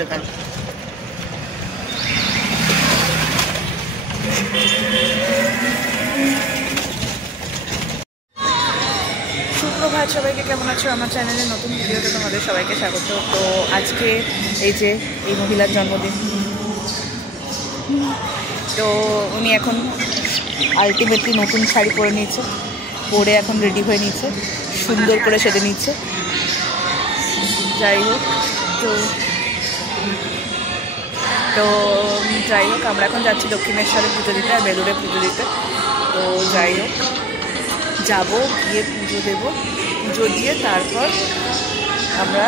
দেখাই। সুপ্রভাত সবাইকে, কেমন আছো? আমার চ্যানেলের নতুন ভিডিওতে তোমাদের সবাইকে স্বাগত। তো আজকে এই যে এই মহিলার জন্মদিন, তো উনি এখন আলটিমেটলি নতুন শাড়ি পরে নিয়েছে, পরে এখন রেডি হয়ে নিচ্ছে, সুন্দর করে সেজে নিচ্ছে। যাই হোক, তো যাই হোক, আমরা এখন যাচ্ছি দক্ষিণেশ্বরে পুজো দিতে আর বেলুড়ে পুজো দিতে। তো যাই হোক, যাবো, গিয়ে পুজো দেবো, পুজো দিয়ে তারপর আমরা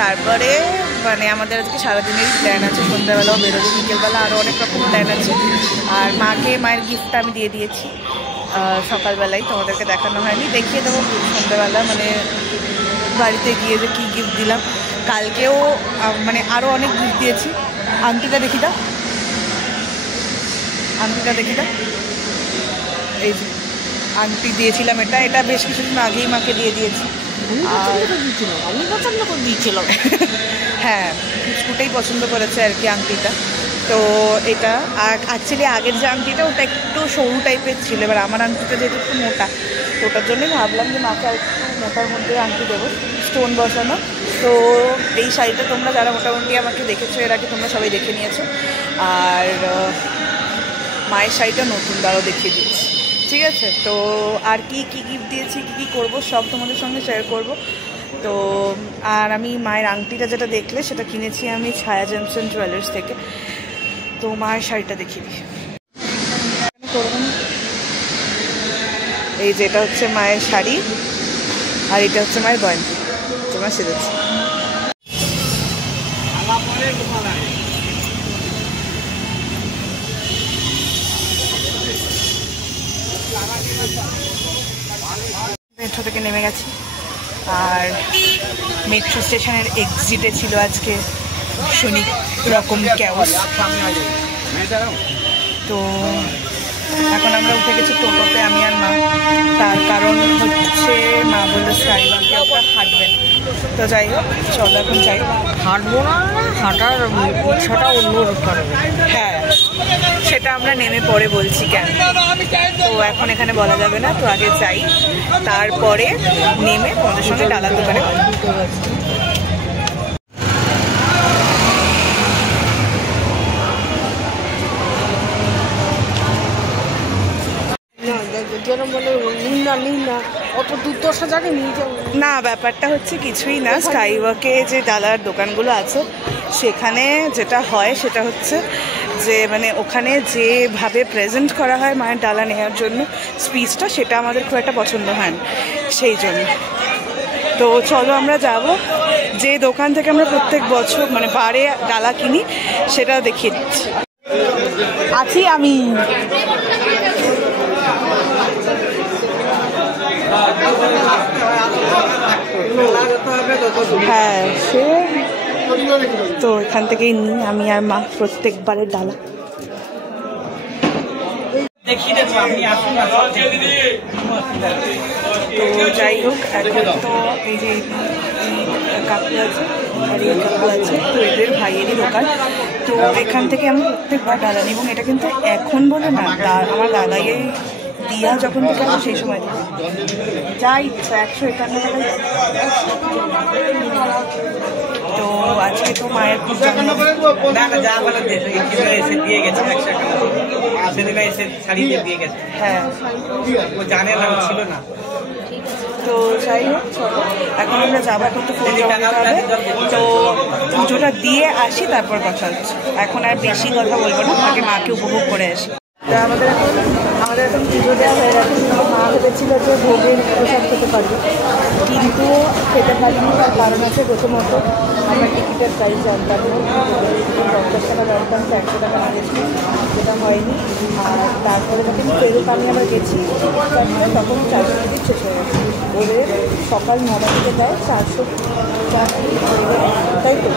তারপরে মানে আমাদের আজকে সারাদিনেরই প্ল্যান আছে। সন্ধ্যাবেলাও বেরোবো, বিকেলবেলা আরও অনেক রকম প্ল্যান আছে। আর মায়ের গিফটটা আমি দিয়ে দিয়েছি সকালবেলায়, তোমাদেরকে দেখানো হয়নি, দেখিয়ে দেবো সন্ধ্যাবেলা, মানে বাড়িতে গিয়ে যে কী গিফট দিলাম। কালকেও মানে আরও অনেক গিফট দিয়েছি। আংটিটা দেখি দাও, আংটিটা দেখি দাও, এই যে আংটি দিয়েছিলাম, এটা বেশ কিছুদিন আগেই মাকে দিয়ে দিয়েছি। আমি পছন্দ করে দিয়েছিলাম। হ্যাঁ, ফুচকুটাই পছন্দ করেছে আর কি আংটিটা। তো এটা অ্যাকচুয়ালি আগের যে আংটিটা ওটা একটু সরু টাইপের ছিল, এবার আমার আংটিটা যেহেতু একটু মোটা, তো ওটার জন্যই ভাবলাম যে মাকে আর একটু মোটার মধ্যে আংটি দেবো, স্টোন বসানো। তো এই শাড়িটা তোমরা যারা মোটামুটি আমাকে দেখেছো এর আগে, তোমরা সবাই দেখে নিয়েছো। আর মায়ের শাড়িটা নতুন, দ্বারাও দেখিয়ে দিচ্ছি, ঠিক আছে? তো আর কি কি গিফট দিয়েছি, কী কী করবো সব তোমাদের সঙ্গে শেয়ার করব। তো আর আমি মায়ের আংটিটা যেটা দেখলে সেটা কিনেছি আমি ছায়া জেমস অ্যান্ড জুয়েলার্স থেকে। তো মায়ের শাড়িটা দেখিয়ে দিই, করবো না? এই যে এটা হচ্ছে মায়ের শাড়ি, আর এটা হচ্ছে মায়ের গয়না, তোমরা সেরেছি। মেট্রো থেকে নেমে গেছি, আর মেট্রো স্টেশনের এক্সিটে ছিল আজকে শনি রকম ক্যাওস। তো এখন আমরা উঠে গেছি টোটোতে, আমি আর মা। তার কারণ হচ্ছে মা বললো স্কাইওয়াকে ওপর হাঁটবেন। তো যাই হোক, চলো এখন যাই। হাঁটবো না, হাঁটার ইচ্ছাটা অন্য কারণে। হ্যাঁ, সেটা আমরা নেমে পরে বলছি কেন, তো এখন এখানে বলা যাবে না। তো আগে যাই, তারপরে নেমে তোমাদের সঙ্গে ডালার দোকানে না। ব্যাপারটা হচ্ছে কিছুই না, স্কাইওয়াকে যে ডালার দোকানগুলো আছে সেখানে যেটা হয় সেটা হচ্ছে যে মানে ওখানে যেভাবে প্রেজেন্ট করা হয় মায়ের ডালা নেওয়ার জন্য স্পিচটা, সেটা আমাদের খুব একটা পছন্দ হয় না, সেই জন্য। তো চলো আমরা যাব, যে দোকান থেকে আমরা প্রত্যেক বছর মানে বারে ডালা কিনি সেটাও দেখিয়ে দিচ্ছি। আছি আমি। হ্যাঁ, সে তো এখান থেকেই নিই আমি আর মা প্রত্যেকবারের ডালা। তো যাই হোক, এখন তো এই যে কাকু আছে আর এই কাকু আছে, তো এদের ভাইয়েরই দোকান। তো এখান থেকে আমি প্রত্যেকবার ডালা নিই, এবং এটা কিন্তু এখন বলে না, আমার দাদাই দিয়া যখন থেকে আসে সেই সময় যা ইচ্ছা 151 টাকায়। তো আজকে তো মায়ের পুজো, হ্যাঁ ও জানে না, ছিল না। তো যাই হোক, চলো এখন আমরা যাবার করতে ফোন জমা দিতে হবে। তো পুজোটা দিয়ে আসি, তারপর কথা হচ্ছে। এখন আর বেশি কথা বলবো না, আগে মাকে উপভোগ করে আসি। আমাদের এখন পুজো দেওয়া হয়ে গেছে। মা ভেবেছিল যে ভোগের প্রসাদ খেতে পারবে, কিন্তু খেতে পারিনি। তার কারণ আছে, প্রথমত আমরা টিকিটের প্রাইস জানতাম না, 50 টাকা জানতাম, 100 টাকা না গেছি, যেটা হয়নি। আর তারপরে যখন ফেরত আমরা গেছি তখন 400 টিকিট শেষ হয়ে গেছে। ওদের সকাল 9টা থেকে দেয় 400 তাই তো,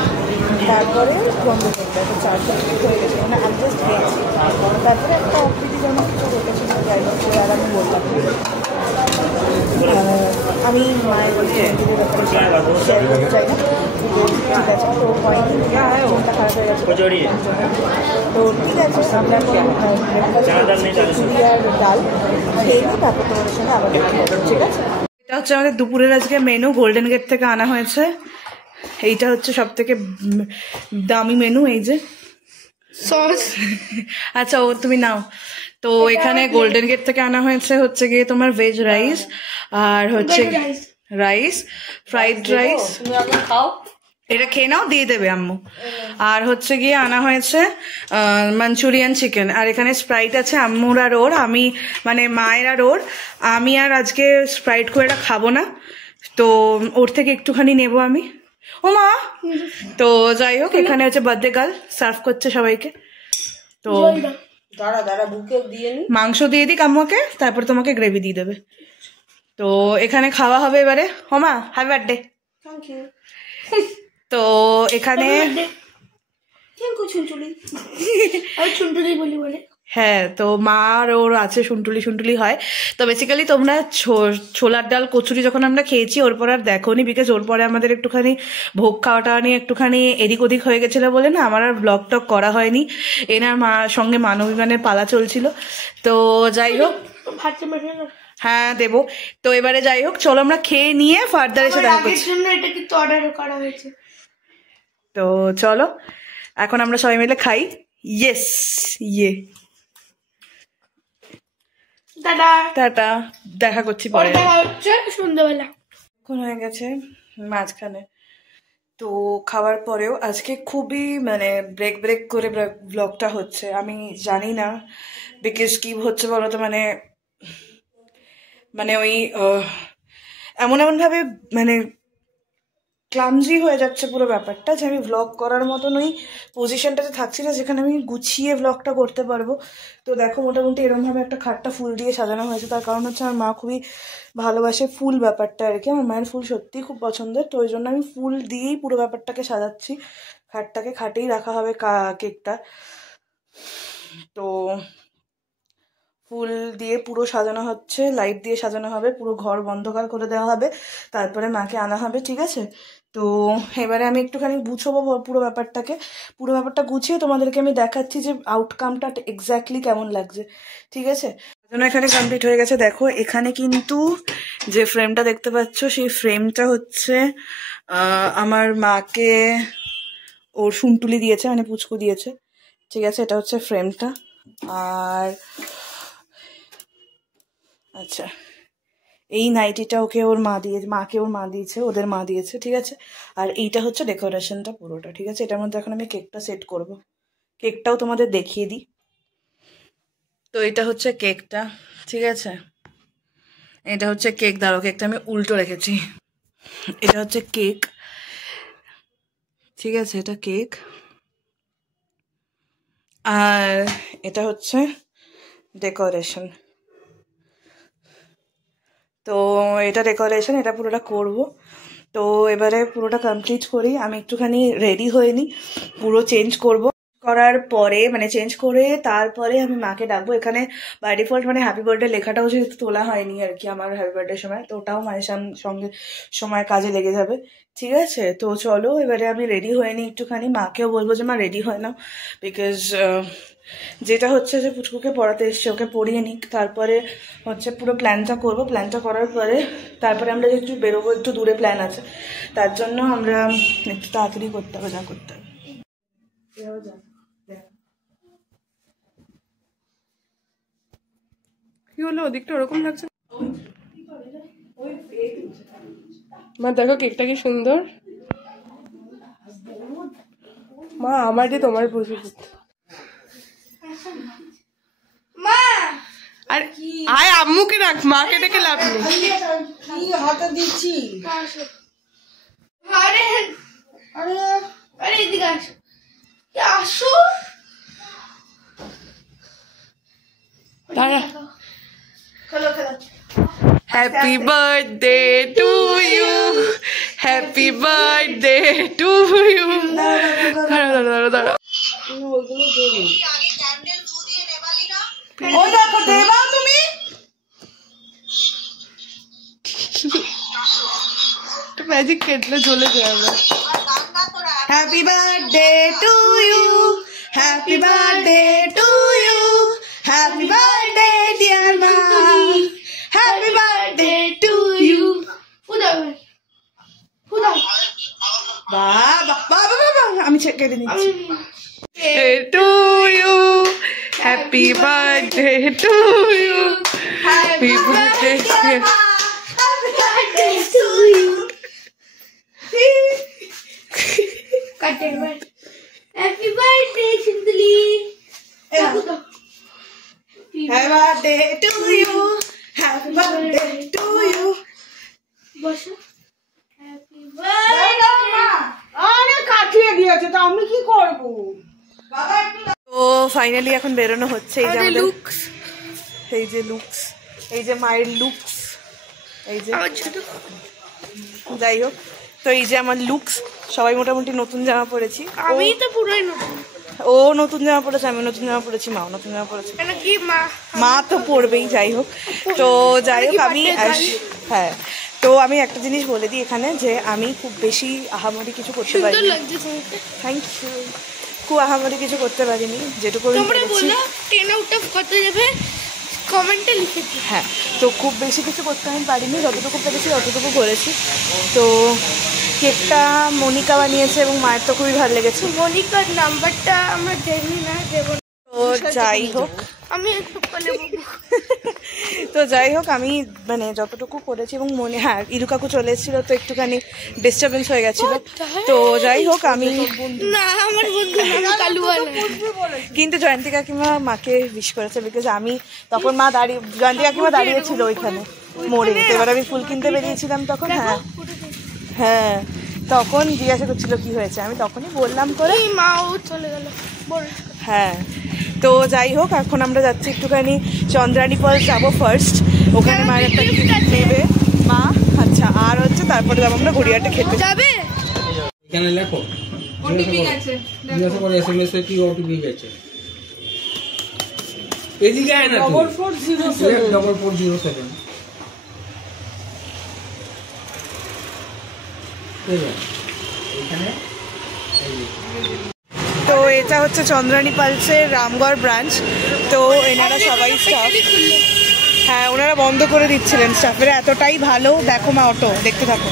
তারপরে বন্ধ করে দেয়। তো 400 টিকিট হয়ে গেছে, মানে অ্যাডজাস্ট পেয়েছি। তারপরে একটা অপ্রীতিজনক কিছু ঘটেছিল, যাই হোক, আর আমি বললাম। আমি মায়ের মন্দিরের ব্যাপারে শেয়ার করতে চাই না, ঠিক আছে? তো হয়নি, মনটা খারাপ হয়ে গেছে। তো ঠিক আছে, আমরা এখন খিচুড়ি আর ডাল খেয়ে নিই, তারপর তোমাদের সঙ্গে আবার দেখা হবে, ঠিক আছে? এটা হচ্ছে আমাদের দুপুরের আজকে মেনু, গোল্ডেন গেট থেকে আনা হয়েছে। এইটা হচ্ছে সব থেকে দামি মেনু, এই যে সস। আচ্ছা ও তুমি নাও। তো এখানে গোল্ডেন গেট থেকে আনা হয়েছে হচ্ছে গিয়ে তোমার ভেজ রাইস, আর হচ্ছে রাইস, ফ্রাইড রাইস। এটা খেয়ে নাও, দিয়ে দেবে আম্মু। আর হচ্ছে গিয়ে আনা হয়েছে মাঞ্চুরিয়ান চিকেন, আর এখানে স্প্রাইট আছে আম্মুর আর ওর, আমি মানে মায়ের আর ওর। আমি আর আজকে স্প্রাইট করে এটা খাবো না, তো ওর থেকে একটুখানি নেবো আমি। ও মা, তো যাই হোক, এখানে হচ্ছে বার্থডে গার্ল সার্ভ করছে সবাইকে। তো মাংস দিয়ে দিক আম্মুকে, তারপর তোমাকে গ্রেভি দিয়ে দেবে। তো এখানে খাওয়া হবে এবারে। হোমা হ্যাপি বার্থডে। Thank you. তো এখানে হ্যাঁ, তো মা আর ওর আছে শুনটুলি হয়। তো বেসিক্যালি তোমরা ছোলার ডাল কচুরি যখন আমরা খেয়েছি, ওর পর আর দেখোনি, বিকজ ওর পরে আমাদের একটুখানি ভোগ খাওয়াটা নিয়ে একটুখানি এদিক ওদিক হয়ে গেছিল বলে না, আমার আর ব্লগ টক করা হয়নি। এনার মার সঙ্গে মানবিমানের পালা চলছিল। তো যাই হোক, হ্যাঁ দেবো। তো এবারে যাই হোক, চলো আমরা খেয়ে নিয়ে ফার্দার এসে দেখা করছি। এটা কিন্তু অর্ডার করা হয়েছে। তো চলো এখন আমরা সবাই মিলে খাই। ইয়েস, ইয়ে টাটা টাটা, দেখা করছি পরে। সন্ধ্যাবেলা এখন হয়ে গেছে মাঝখানে। তো খাওয়ার পরেও আজকে খুবই মানে ব্রেক করে ব্লগটা হচ্ছে। আমি জানি না বিকজ কি হচ্ছে বলো তো, মানে ওই এমনভাবে মানে ক্লামজি হয়ে যাচ্ছে পুরো ব্যাপারটা, যে আমি ভ্লগ করার মতন ওই পজিশনটাতে থাকছি না যেখানে আমি গুছিয়ে ভ্লগটা করতে পারবো। তো দেখো মোটামুটি এরমভাবে একটা খাটটা ফুল দিয়ে সাজানো হয়েছে। তার কারণ হচ্ছে আমার মা খুবই ভালোবাসে ফুল ব্যাপারটা আর কি। আমার মায়ের ফুল সত্যিই খুব পছন্দের, তো ওই জন্য আমি ফুল দিয়েই পুরো ব্যাপারটাকে সাজাচ্ছি। খাটটাকে খাটেই রাখা হবে কেকটা। তো ফুল দিয়ে পুরো সাজানো হচ্ছে, লাইট দিয়ে সাজানো হবে, পুরো ঘর অন্ধকার করে দেওয়া হবে, তারপরে মাকে আনা হবে, ঠিক আছে? তো এবারে আমি একটুখানি গুছবো পুরো ব্যাপারটা গুছিয়ে তোমাদেরকে আমি দেখাচ্ছি যে আউটকামটা এক্স্যাক্টলি কেমন লাগছে, ঠিক আছে? এখানে কমপ্লিট হয়ে গেছে। দেখো এখানে কিন্তু যে ফ্রেমটা দেখতে পাচ্ছ, সেই ফ্রেমটা হচ্ছে আমার মাকে ওর শুনটুলি দিয়েছে, মানে পুচকু দিয়েছে, ঠিক আছে? এটা হচ্ছে ফ্রেমটা। আর আচ্ছা, এই নাইটিটা মাকে ওর মা দিয়েছে, ওদের মা দিয়েছে, ঠিক আছে? আর এইটা হচ্ছে ডেকোরেশনটা পুরোটা, ঠিক আছে? এটার মধ্যে এখন আমি কেকটা সেট করব, কেকটাও তোমাদের দেখিয়ে দিই। তো এটা হচ্ছে কেকটা, ঠিক আছে? এটা হচ্ছে কেক, দাঁড়ো কেকটা আমি উল্টো রেখেছি। এটা হচ্ছে কেক, ঠিক আছে? এটা কেক। আর এটা হচ্ছে ডেকোরেশন। তো এটা ডেকোরেশন, এটা পুরোটা করব। তো এবারে পুরোটা কমপ্লিট করি, আমি একটুখানি রেডি হয়ে নিই, পুরো চেঞ্জ করার পরে মানে চেঞ্জ করে তারপরে আমি মাকে ডাকবো। এখানে বাই ডিফল্ট মানে হ্যাপি বার্থডে লেখাটাও যেহেতু তোলা হয়নি আর কি আমার হ্যাপি বার্থডে সময়, তো ওটাও মায়ের সঙ্গে সময় কাজে লেগে যাবে, ঠিক আছে? তো চলো এবারে আমি রেডি হয়ে নিই একটুখানি, মাকেও বলবো যে মা রেডি হয় নাও, বিকজ যেটা হচ্ছে যে পুচকুকে পড়াতে এসছে, ওকে পড়িয়ে নিক, তারপরে হচ্ছে পুরো প্ল্যানটা করবো। প্ল্যানটা করার পরে তারপরে আমরা একটু বেরোবো, একটু দূরে প্ল্যান আছে, তার জন্য আমরা একটু তাড়াতাড়ি করতে হবে, যা করতে হবে। কি হলো, ওদিকটা ওরকম লাগছে? মা দেখো কেকটা কি সুন্দর। মা আমার যে তোমার প্রচুর মা, আর আয় আম্মুকে রাখ, মাকে ডেকে লাভ নেই। কি হাতে দিচ্ছি? আরে আরে আরে এদিকে আসো, আসো। দাঁড়া। খেলো খেলো। Happy birthday to you, happy birthday to you. দাঁড়া দাঁড়া দাঁড়া, ওইগুলো জরুরি। ওই দেখো দেবা তুমি। ম্যাজিক কেটলে চলে যাবে। Happy birthday to you, happy birthday to you, happy birthday dear মা, হ্যাপি বার্থডে টু ইউ। বাবা বাবা বাবা আমি কেটে দিচ্ছি। To you, happy birthday to you, happy birthday Happy birthday, Shindali. Happy birthday to you, happy birthday to you. বসো। Happy birthday. অনেক কাটিয়ে দিয়েছে, তো আমি কি করব? তো ফাইনালি এখন বেরোনো হচ্ছে। এই যে আমাদের লুকস, এই যে লুকস, এই যে মায়ের লুকস, এই যে আমার ছোট। যাই হোক, তো এই যে আমার লুকস, সবাই মোটামুটি নতুন জামা পরেছি। আমি তো পুরোই নতুন। ও নতুন জামা পরেছে, আমি নতুন জামা পরেছি, মাও নতুন জামা পরেছে। কেন কি মা? মা তো পড়বেই। যাই হোক, তো যাই হোক আমি হ্যাঁ, তো আমি একটা জিনিস বলে দিই এখানে, যে আমি খুব বেশি আহামরি কিছু করতে পারি। সুন্দর লাগছে তোমাকে। Thank you. খুব আহামরি কিছু করতে পারিনি, যেটুকু আমি তোমরা পেরেছি। বলো 10 আউট অফ কত যাবে কমেন্টে লিখে দিও। হ্যাঁ, তো খুব বেশি কিছু করতে আমি পারিনি, যতটুকু পেরেছি ততটুকু করেছি। তো কেকটা মনিকা বানিয়েছে এবং মায়ের তো খুবই ভালো লেগেছে। মনিকার নাম্বারটা আমরা জানি না, দেব না। তো যাই হোক, আমি একটু বলে বলবো। তো যাই হোক আমি মানে যতটুকু করেছি, এবং মনে হ্যাঁ ইরু কাকু চলে এসেছিলো, তো একটুখানি ডিস্টার্বেন্স হয়ে গেছিলো। তো যাই হোক আমি না, আমার বন্ধু নাম কালুওয়ালা। কিন্তু জয়ন্তী কাকিমা মাকে উইশ করেছে, বিকজ আমি তখন মা দাঁড়িয়ে, জয়ন্তী কাকিমা দাঁড়িয়েছিল ওইখানে মোড়ে। তো এবার আমি ফুল কিনতে বেরিয়েছিলাম তখন। হ্যাঁ হ্যাঁ, তখন জিজ্ঞাসা করছিল কি হয়েছে, আমি তখনই বললাম করে। এই মাও চলে গেল। হ্যাঁ, তো যাই হোক এখন আমরা যাচ্ছি একটুখানি চন্দ্রানী ফলস যাবো ফার্স্ট, ওখানে মায়ের একটা গিফট নেবে মা। আচ্ছা, আর হচ্ছে তারপরে যাবো আমরা গড়িয়াটা খেতে। যাবে এখানে লেখো ওটিপি গেছে, জিজ্ঞাসা করে এসএমএস এ কি ওটিপি গেছে। এদিকে আয় না, 4407 এখানে। তো এটা হচ্ছে চন্দ্রানী পালসের রামগড় ব্রাঞ্চ। তো এনারা সবাই স্টাফ, হ্যাঁ ওনারা বন্ধ করে দিচ্ছিলেন। স্টাফেরা এতটাই ভালো, দেখো মা অটো দেখতে থাকো,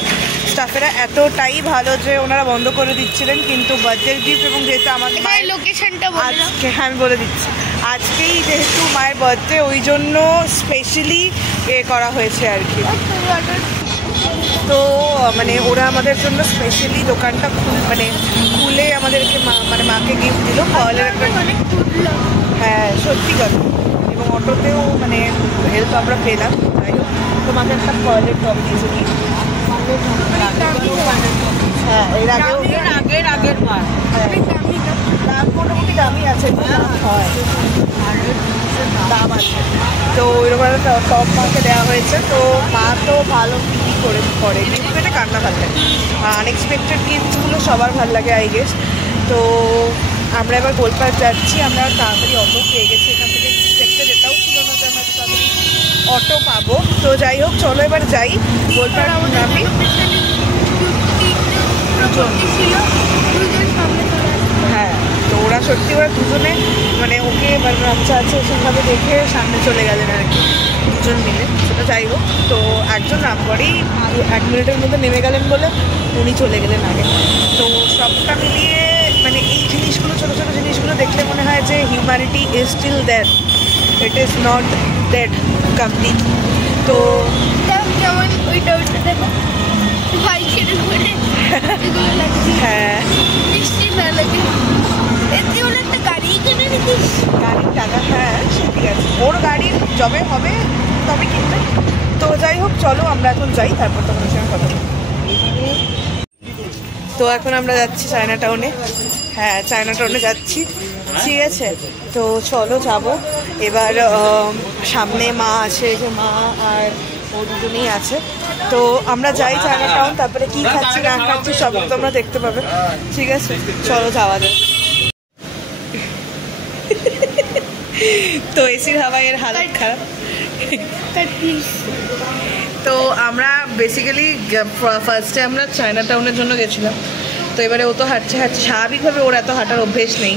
স্টাফেরা এতটাই ভালো যে ওনারা বন্ধ করে দিচ্ছিলেন। কিন্তু বার্থডে গিফট, এবং যেহেতু আমার মায়ের লোকেশনটা বলে দাও। আজকে, হ্যাঁ আমি বলে দিচ্ছি, আজকেই যেহেতু মায়ের বার্থডে, ওই জন্য স্পেশালি এ করা হয়েছে আর কি। তো মানে ওরা আমাদের জন্য স্পেশালি দোকানটা খুলে আমাদেরকে মানে মাকে গিফট দিল ফলের একটা। হ্যাঁ সত্যি কথা, এবং অটোতেও মানে হেল্প আমরা পেলাম। যাই হোক, তোমাকে একটা ফলের টপ দিয়েছে কি। হ্যাঁ এর আগের বার দাম মোটামুটি দামই আছে, হয় দাম আছে। তো ওইরকম একটা টপ মাকে দেওয়া হয়েছে। তো মা তো ভালো ফিল করে গিফট পেতে কান্না ভাল লাগে। আনএক্সপেক্টেড গিফটগুলো সবার ভাল লাগে আই গেস। তো আমরা এবার গোলপার্ক যাচ্ছি, আমরা তাড়াতাড়ি অটো পেয়ে গেছি এখান থেকে, দেখতে যেটাও ছিল না যে আমরা তাড়াতাড়ি অটো পাবো। তো যাই হোক চলো এবার যাই গোলপার্ক নামি। হ্যাঁ, তো ওরা সত্যি ওরা দুজনে মানে ওকে মানে বাচ্চা আছে সেভাবে দেখে সামনে চলে গেলেন আর কি, দুজন মিলে। সেটা যাই হোক, তো একজন রামগড়েই 1 মিনিটের মধ্যে নেমে গেলেন বলে উনি চলে গেলেন আগে। তো সবটা মিলিয়ে মানে এই জিনিসগুলো, ছোটো ছোটো জিনিসগুলো দেখলে মনে হয় যে humanity is still there, it is not dead complete. তো যেমন ওইটা দেখো বাইকের উপরে এগুলো লাগছে। হ্যাঁ মিষ্টি না লাগে, এতে হলো একটা গাড়ি কিনে নিতিস। গাড়ির টাকা, হ্যাঁ সে ঠিক আছে, ওর গাড়ির জবে হবে তবে কিনবে। তো যাই হোক চলো আমরা এখন যাই, তারপর তোমাদের সঙ্গে কথা বলবো। তো এখন আমরা যাচ্ছি চায়না টাউনে। হ্যাঁ চায়না টাউনে যাচ্ছি, ঠিক আছে। তো চলো যাবো এবার। সামনে মা আছে, যে মা আর ও দুজনেই আছে। তো আমরা যাই চায়না টাউন, তারপরে কি খাচ্ছি না খাচ্ছি সব তোমরা দেখতে পাবে, ঠিক আছে। চলো যাওয়া যাক। তো এসির হাওয়ায় এর হালত খারাপ। তো আমরা বেসিক্যালি ফার্স্টে আমরা চায়না টাউনের জন্য গেছিলাম। তো এবারে ও তো হাঁটছে স্বাভাবিকভাবে, ওর এত হাঁটার অভ্যেস নেই।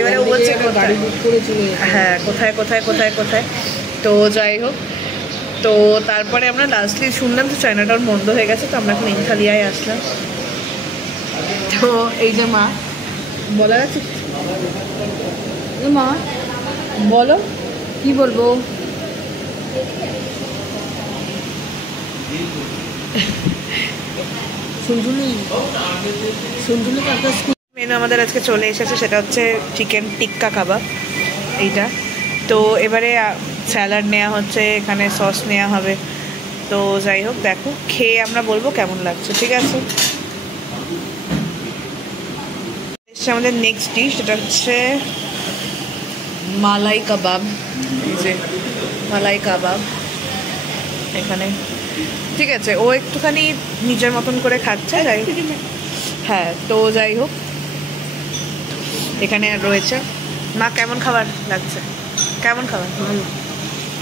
এবারে ও বলছে গাড়ি বুক করেছিল। হ্যাঁ কোথায় কোথায় কোথায় কোথায়। তো যাই হোক, তো তারপরে আমরা লাস্টলি শুনলাম যে চায়না টাউন বন্ধ হয়ে গেছে, তো আমরা এখন ইনখালিয়ায় আসলাম। তো এই যে মা বলার আছে, মা বলো কি বলবো? শুনঝুলি কাকা মেনু আমাদের আজকে চলে এসেছে, সেটা হচ্ছে চিকেন টিক্কা কাবাব এইটা। তো এবারে স্যালাড নেওয়া হচ্ছে, এখানে সস নেওয়া হবে। তো যাই হোক, দেখো খেয়ে আমরা বলবো কেমন লাগছে, ঠিক আছে? আমাদের নেক্সট ডিশ, সেটা হচ্ছে মালাই কাবাব। এই যে মালাই কাবাব এখানে, ঠিক আছে। ও একটুখানি নিজের মতন করে খাচ্ছে, যাই হোক। হ্যাঁ, তো যাই হোক, এখানে রয়েছে। মা কেমন খাবার লাগছে? কেমন খাবার? ভালো।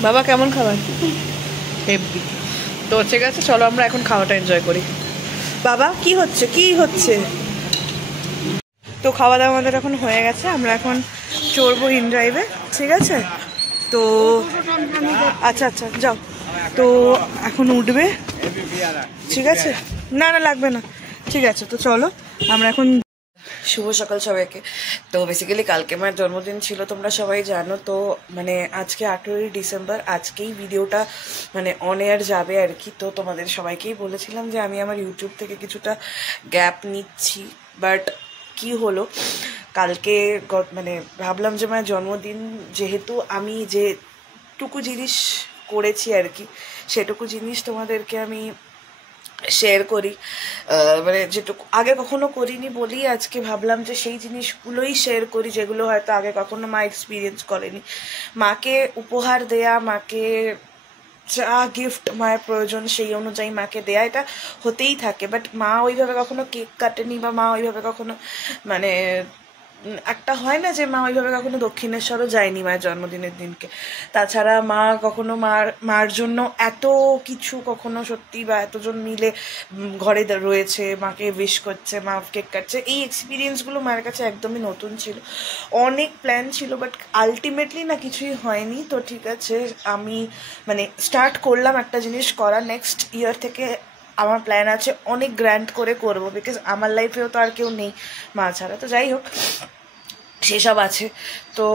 বাবা কেমন খাবার? হেভি। তো ঠিক আছে, চলো আমরা এখন খাওয়াটা এনজয় করি। বাবা কি হচ্ছে কি হচ্ছে? তো খাওয়া দাওয়া আমাদের এখন হয়ে গেছে, আমরা এখন চড়বো ইন ড্রাইভে, ঠিক আছে? তো আচ্ছা আচ্ছা যাও। তো এখন উঠবে, ঠিক আছে? না না লাগবে না, ঠিক আছে। তো চলো আমরা এখন। শুভ সকাল সবাইকে। তো বেসিক্যালি কালকে আমার জন্মদিন ছিল, তোমরা সবাই জানো। তো মানে আজকে 18ই ডিসেম্বর, আজকেই ভিডিওটা মানে অন এয়ার যাবে আর কি। তো তোমাদের সবাইকেই বলেছিলাম যে আমি আমার ইউটিউব থেকে কিছুটা গ্যাপ নিচ্ছি, বাট কি হলো কালকে মানে ভাবলাম যে আমার জন্মদিন, যেহেতু আমি যেটুকু জিনিস করেছি আর কি, সেটুকু জিনিস তোমাদেরকে আমি শেয়ার করি। মানে যেটুকু আগে কখনো করিনি বলি আজকে ভাবলাম যে সেই জিনিসগুলোই শেয়ার করি, যেগুলো হয়তো আগে কখনো মা এক্সপিরিয়েন্স করেনি। মাকে উপহার দেয়া, মাকে যা গিফট মায়ের প্রয়োজন সেই অনুযায়ী মাকে দেয়া, এটা হতেই থাকে। বাট মা ওইভাবে কখনো কেক কাটেনি, বা মা ওইভাবে কখনো মানে একটা হয় না যে মা ওইভাবে কখনো দক্ষিণেশ্বরও যায়নি মায়ের জন্মদিনের দিনকে। তাছাড়া মা কখনো মার জন্য এত কিছু কখনো সত্যি, বা এতজন মিলে ঘরে রয়েছে, মাকে উইশ করছে, মা কেক কাটছে, এই এক্সপিরিয়েন্সগুলো মায়ের কাছে একদমই নতুন ছিল। অনেক প্ল্যান ছিল, বাট আলটিমেটলি না কিছুই হয়নি। তো ঠিক আছে, আমি মানে স্টার্ট করলাম একটা জিনিস করা। নেক্সট ইয়ার থেকে আমার প্ল্যান আছে অনেক গ্র্যান্ড করে করব, বিকজ আমার লাইফেও তো আর কেউ নেই মা ছাড়া। তো যাই হোক, সেসব আছে। তো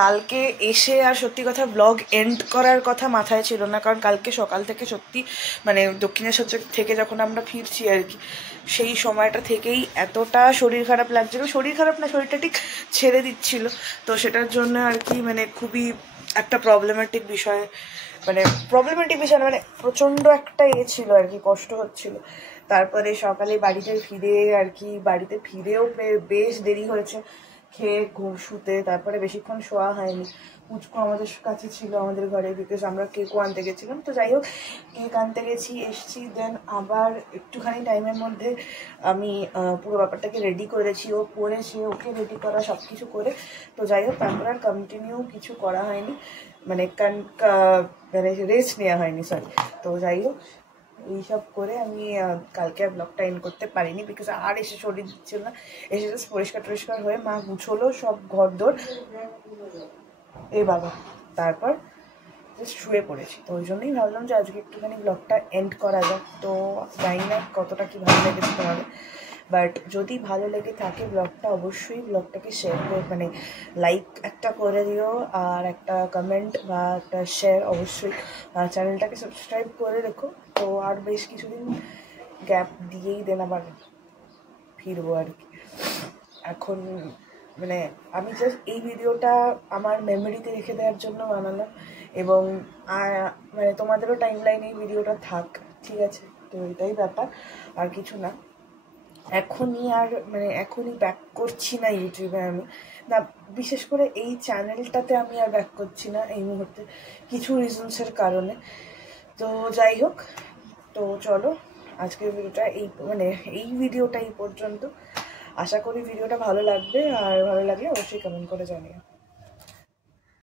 কালকে এসে আর সত্যি কথা ব্লগ এন্ড করার কথা মাথায় ছিল না, কারণ কালকে সকাল থেকে সত্যি মানে দক্ষিণেশ্বর থেকে যখন আমরা ফিরছি আর কি, সেই সময়টা থেকেই এতটা শরীর খারাপ লাগছিল, শরীর খারাপ না, শরীরটা ঠিক ছেড়ে দিচ্ছিল। তো সেটার জন্য আর কি মানে খুবই একটা প্রবলেমেটিক বিষয় মানে প্রচণ্ড একটা ছিল আর কি, কষ্ট হচ্ছিল। তারপরে সকালে বাড়িতে ফিরেও বেশ দেরি হয়েছে খেয়ে শুতে, তারপরে বেশিক্ষণ শোয়া হয়নি। পুচকু আমাদের কাছে ছিল আমাদের ঘরে, বিকজ আমরা কেকও আনতে গেছিলাম। তো যাই হোক, কেক আনতে এসছি, দেন আবার একটুখানি টাইমের মধ্যে আমি পুরো ব্যাপারটাকে রেডি করেছি, ও পড়েছে, ওকে রেডি করা সব কিছু করে। তো যাই হোক, তারপর আর কন্টিনিউ কিছু করা হয়নি, মানে রেস্ট নেওয়া হয়নি, সরি। তো যাই হোক, এইসব করে আমি কালকে আর ব্লগটা এন্ড করতে পারিনি, বিকজ আর এসে শরীর দিচ্ছিল না। এসে জাস্ট পরিষ্কার হয়ে মা গুছোলো সব ঘরদোর, এই বাবা, তারপর জাস্ট শুয়ে পড়েছি। তো ওই জন্যই ভাবলাম যে আজকে একটুখানি ব্লগটা এন্ড করা যাক। তো জানি না কতটা কি ভালো লেগেছে তোমাদের, বাট যদি ভালো লেগে থাকে ব্লগটা, অবশ্যই ব্লগটাকে শেয়ার করে মানে লাইক একটা করে দিও, আর একটা কমেন্ট বা একটা শেয়ার অবশ্যই, চ্যানেলটাকে সাবস্ক্রাইব করে রেখো। তো আর বেশ কিছুদিন গ্যাপ দিয়েই দেন আবার ফিরবো আর কি। এখন মানে আমি জাস্ট এই ভিডিওটা আমার মেমোরিতে রেখে দেওয়ার জন্য বানালাম, এবং মানে তোমাদেরও টাইম লাইনে এই ভিডিওটা থাক, ঠিক আছে? তো এটাই ব্যাপার, আর কিছু না। এখনই ব্যাক করছি না ইউটিউবে আমি, না বিশেষ করে এই চ্যানেলটাতে আমি আর ব্যাক করছি না এই মুহূর্তে, কিছু রিজনসের কারণে। তো যাই হোক, তো চলো আজকের ভিডিওটা এই ভিডিওটা এই পর্যন্ত। আশা করি ভিডিওটা ভালো লাগবে, আর ভালো লাগলে অবশ্যই কমেন্ট করে জানিও।